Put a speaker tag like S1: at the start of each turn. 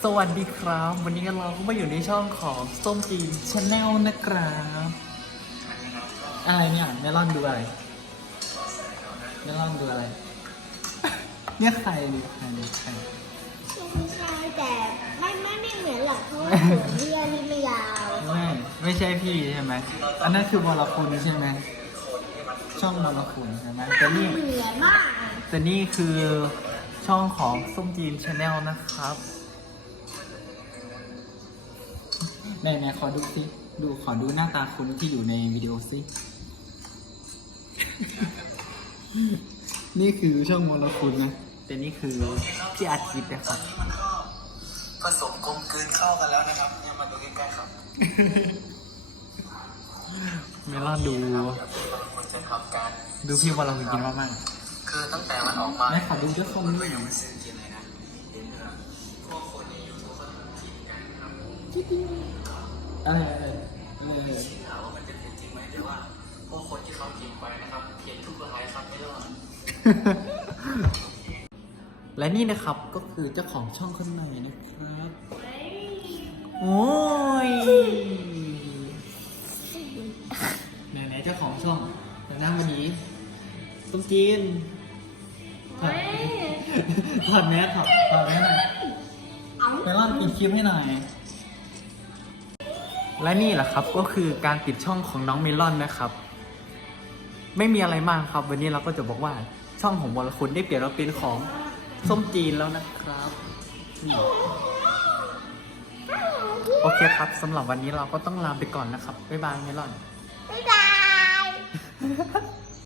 S1: สวัสดีครับ วันนี้เราก็มาอยู่ในช่องของส้มจีนชาแนลนะครับอะไรเนี่ยเมลอนดูอะไรเมลอนดูอะไรเนี่ยใครใคร
S2: ไม่ใช่แต่ไม่เหมือนหรอกเพราะว่าผมเรียนไม่ยาว
S1: ไม่ใช่พี่ใช่ไหมอันนั้นคือวรคุณใช่ไหมช่องวรคุณใช่ไหมแต่นี่
S2: เหมือนมาก
S1: แต่นี่คือช่องของส้มจีนชาแนลนะครับไหนขอดูสิขอดูหน้าตาคุณที่อยู่ในวิดีโอสิ นี่คือช่องมรคุณนะแต่นี่คือพี่อาทิตย์นะครับ
S3: ผสมกลมกลืนเข้ากันแล้วนะครับเนี่ยมาดูใกล้ๆครับ
S1: เมลอนดู
S3: คนจะทำการ
S1: ดูพี่วรคุณกินมาก
S3: คือตั้งแต่มันออกมา
S1: ๆไหนขอดูด้วยคนนี้
S3: ยังไม่ซื้อกินเลยนะเห็นไหมครับพวกคนในยูทูบเขาทำกินกันครับ
S1: อะไร
S3: ถามว่ามันจะเผ็ดจริงไหมแต่ว่าพวกคนที่เขากินไปนะครับเผ็ดทุกรายครับไม่รอด
S1: และนี่นะครับก็คือเจ้าของช่องคนใหม่นะครับโอ้ยไหนเจ้าของช่องแต่หน้าวันนี้ต้มจีนถอดแมสถอดแมสหน่อยเมลอนปิดคลิปให้หน่อย และนี่แหละครับก็คือการปิดช่องของน้องเมลอนนะครับ ไม่มีอะไรมากครับ วันนี้เราก็จะบอกว่าช่องของวรคุณได้เปลี่ยนมาเป็นของส้มจีนแล้วนะครับนี่โอเคครับสำหรับวันนี้เราก็ต้องลาไปก่อนนะครับบ๊ายบายเมลอน
S2: บ๊ายบาย